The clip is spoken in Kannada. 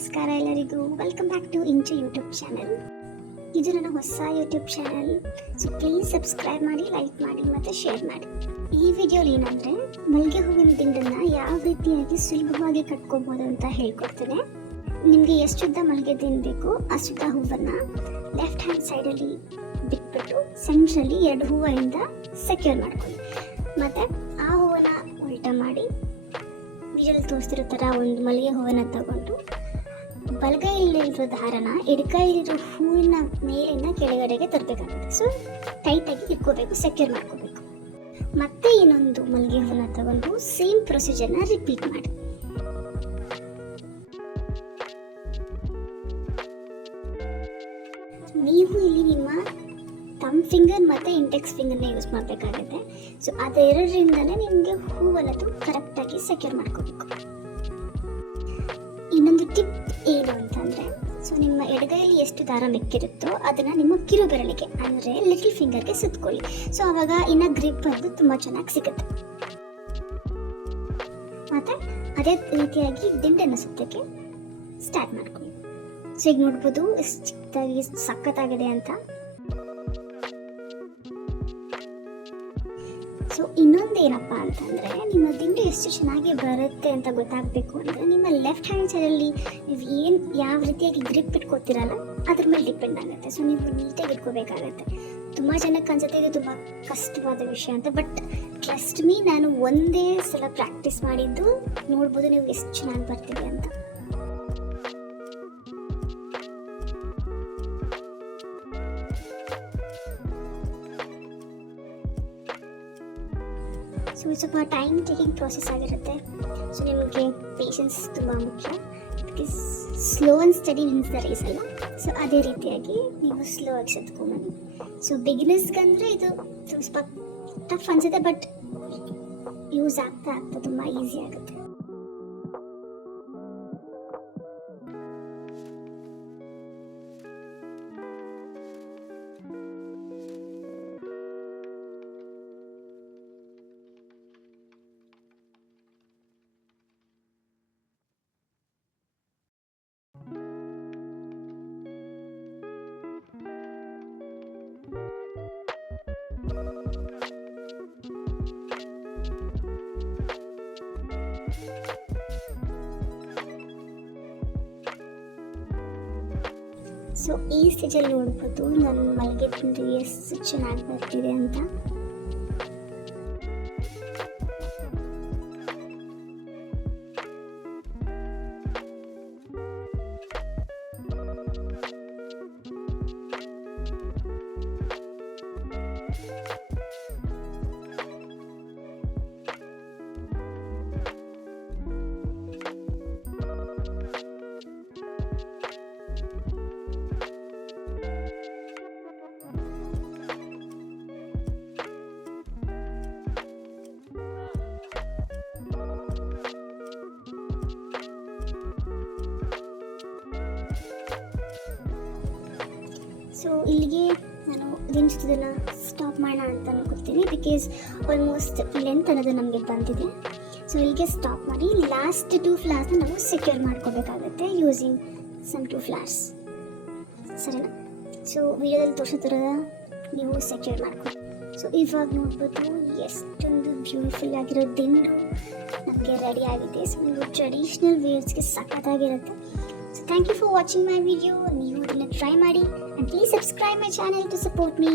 ನಮಸ್ಕಾರ ಎಲ್ಲರಿಗೂ. Welcome back to Inchu YouTube channel. ಇದು ನನ್ನ ಹೊಸ YouTube channel. So please subscribe ಮಾಡಿ, ಲೈಕ್ ಮಾಡಿ ಮತ್ತು ಶೇರ್ ಮಾಡಿ. ಈ ವಿಡಿಯೋಲಿ ಏನಂದರೆ ಮಲ್ಲಿಗೆ ಹೂವಿನ ದಿಂಡನ್ನು ಯಾವ ರೀತಿಯಾಗಿ ಸುಲಭವಾಗಿ ಕಟ್ಕೋಬೋದು ಅಂತ ಹೇಳ್ಕೊಡ್ತೇನೆ. ನಿಮಗೆ ಎಷ್ಟು ಉದ್ದ ಮಲ್ಲಿಗೆ ದಿಂಡು ಬೇಕೋ ಅಷ್ಟುದ್ದ ಹೂವನ್ನು ಲೆಫ್ಟ್ ಹ್ಯಾಂಡ್ ಸೈಡಲ್ಲಿ ಬಿಟ್ಬಿಟ್ಟು ಸೆಂಟ್ರಲ್ಲಿ 2 ಹೂವಿಂದ ಸೆಕ್ಯೂರ್ ಮಾಡ್ಕೊಳ್ಳಿ. ಮತ್ತು ಆ ಹೂವನ್ನು ಉಲ್ಟಾ ಮಾಡಿ ವಿಡಿಯೋಲಿ ತೋರಿಸ್ತಿರೋ ಥರ ಒಂದು ಮಲ್ಲಿಗೆ ಹೂವನ್ನು ತಗೊಂಡು ಬಲಗೈಯಲ್ಲಿರೋ ದಾರನ ಎಡಗೈಲಿರೋ ಹೂವಿನ ಮೇಲಿಂದ ಕೆಳಗಡೆಗೆ ತರಬೇಕಾಗುತ್ತೆ. ಸೊ ಟೈಟಾಗಿ ಇಟ್ಕೋಬೇಕು, ಸೆಕ್ಯೂರ್ ಮಾಡ್ಕೋಬೇಕು. ಮತ್ತೆ ಇನ್ನೊಂದು ಮಲ್ಲಿಗೆ ಹೂವನ್ನು ತಗೊಂಡು ಸೇಮ್ ಪ್ರೊಸೀಜರ್ನ ರಿಪೀಟ್ ಮಾಡಿ. ನೀವು ಇಲ್ಲಿ ನಿಮ್ಮ ಥಂಬ್ ಫಿಂಗರ್ ಮತ್ತು ಇಂಡೆಕ್ಸ್ ಫಿಂಗರ್ನ ಯೂಸ್ ಮಾಡಬೇಕಾಗುತ್ತೆ. ಸೊ ಅದೆರಡರಿಂದನೇ ನಿಮಗೆ ಹೂವನ್ನು ಕರೆಕ್ಟಾಗಿ ಸೆಕ್ಯೂರ್ ಮಾಡ್ಕೋಬೇಕು. ಇನ್ನೊಂದು ಟಿಪ್ ಏನು ಅಂತಂದರೆ, ಸೊ ನಿಮ್ಮ ಎಡಗೈಯಲ್ಲಿ ಎಷ್ಟು ದಾರ ಮೆಕ್ಕಿರುತ್ತೋ ಅದನ್ನು ನಿಮ್ಮ ಕಿರು ಬೆರಳಿಗೆ ಅಂದರೆ ಲಿಟಲ್ ಫಿಂಗರ್ಗೆ ಸುತ್ತಕೊಳ್ಳಿ. ಸೊ ಆವಾಗ ಇನ್ನು ಗ್ರಿಪ್ ಅದು ತುಂಬ ಚೆನ್ನಾಗಿ ಸಿಗುತ್ತೆ. ಮತ್ತು ಅದೇ ರೀತಿಯಾಗಿ ದಿಂಡನ್ನು ಸುತ್ತಕ್ಕೆ ಸ್ಟಾರ್ಟ್ ಮಾಡ್ಕೊಳ್ಳಿ. ಸೊ ಈಗ ನೋಡ್ಬೋದು ಎಷ್ಟು ಚಿಕ್ಕದಾಗಿ ಸಖತ್ತಾಗಿದೆ ಅಂತ. ಸೊ ಇನ್ನೊಂದೇನಪ್ಪ ಅಂತಂದರೆ, ನಿಮ್ಮ ದಿಂಡು ಎಷ್ಟು ಚೆನ್ನಾಗಿ ಬರುತ್ತೆ ಅಂತ ಗೊತ್ತಾಗಬೇಕು ಅಂದರೆ ನಿಮ್ಮ ಲೆಫ್ಟ್ ಹ್ಯಾಂಡ್ ಸೈಡಲ್ಲಿ ನೀವು ಯಾವ ರೀತಿಯಾಗಿ ಗ್ರಿಪ್ ಇಟ್ಕೋತೀರಲ್ಲ ಅದ್ರ ಮೇಲೆ ಡಿಪೆಂಡ್ ಆಗುತ್ತೆ. ಸೊ ನೀವು ನೀಟಾಗಿ ಇಟ್ಕೋಬೇಕಾಗತ್ತೆ. ತುಂಬ ಜನಕ್ಕೆ ಅನ್ಸುತ್ತೆ ಇದು ತುಂಬ ಕಷ್ಟವಾದ ವಿಷಯ ಅಂತ, ಬಟ್ ಟ್ರಸ್ಟ್ ಮೀ, ನಾನು ಒಂದೇ ಸಲ ಪ್ರಾಕ್ಟೀಸ್ ಮಾಡಿದ್ದು ನೋಡ್ಬೋದು ನೀವು ಎಷ್ಟು ಚೆನ್ನಾಗಿ ಬರ್ತೀವಿ ಅಂತ. ಸೊ ಸ್ವಲ್ಪ ಟೈಮ್ ಟೇಕಿಂಗ್ ಪ್ರೋಸೆಸ್ ಆಗಿರುತ್ತೆ. ಸೊ ನಿಮಗೆ ಪೇಷನ್ಸ್ ತುಂಬ ಮುಖ್ಯ. Because slow and steady wins the race ಅಲ್ಲ. ಸೊ ಅದೇ ರೀತಿಯಾಗಿ ನೀವು ಸ್ಲೋ ಆಗಿ ಸತ್ಕೊಂಬನ್ನಿ. ಸೊ ಬಿಗಿನರ್ಸ್ಗಂದರೆ ಇದು ಸ್ವಲ್ಪ ಟಫ್ ಅನಿಸುತ್ತೆ, ಬಟ್ ಯೂಸ್ ಆಗ್ತಾ ತುಂಬ ಈಸಿ ಆಗುತ್ತೆ. ಸೊ ಈ ಸ್ಟೇಜಲ್ಲಿ ನೋಡ್ಬೋದು ನನ್ನ ಮಲ್ಲಿಗೆ ದಿಂಡು ಎಷ್ಟು ಚೆನ್ನಾಗಿ ಬರ್ತಿದೆ ಅಂತ. ಸೊ ಇಲ್ಲಿಗೆ ನಾನು ದಿಂಚುವುದನ್ನು ಸ್ಟಾಪ್ ಮಾಡೋಣ ಅಂತ ಅನ್ಕೊಳ್ತೀನಿ. ಬಿಕಾಸ್ ಆಲ್ಮೋಸ್ಟ್ ಲೆಂತ್ ಅನ್ನೋದು ನಮಗೆ ಬಂದಿದೆ. ಸೊ ಇಲ್ಲಿಗೆ ಸ್ಟಾಪ್ ಮಾಡಿ ಲಾಸ್ಟ್ 2 ಫ್ಲವರ್ಸ್ನ ನಾವು ಸೆಕ್ಯೂರ್ ಮಾಡ್ಕೋಬೇಕಾಗುತ್ತೆ ಯೂಸಿಂಗ್ ಸಮ್ 2 ಫ್ಲವರ್ಸ್. ಸರಿನಾ? ಸೊ ವಿಡಿಯೋದಲ್ಲಿ ತೋರಿಸೋ ನೀವು ಸೆಕ್ಯೂರ್ ಮಾಡ್ಕೊಳ್ಳಿ. ಸೊ ಇವಾಗ ನೋಡ್ಬೋದು ಎಷ್ಟೊಂದು ಬ್ಯೂಟಿಫುಲ್ ಆಗಿರೋ ದಿಂಡು ನಮಗೆ ರೆಡಿ ಆಗಿದೆ. ಸೊ ನೀವು traditional ವೇರ್ಸ್ಗೆ ಸಖತ್ತಾಗಿರುತ್ತೆ. So thank you for watching my video. ನೀವು ಇದನ್ನು ಟ್ರೈ ಮಾಡಿ and please subscribe my channel to support me.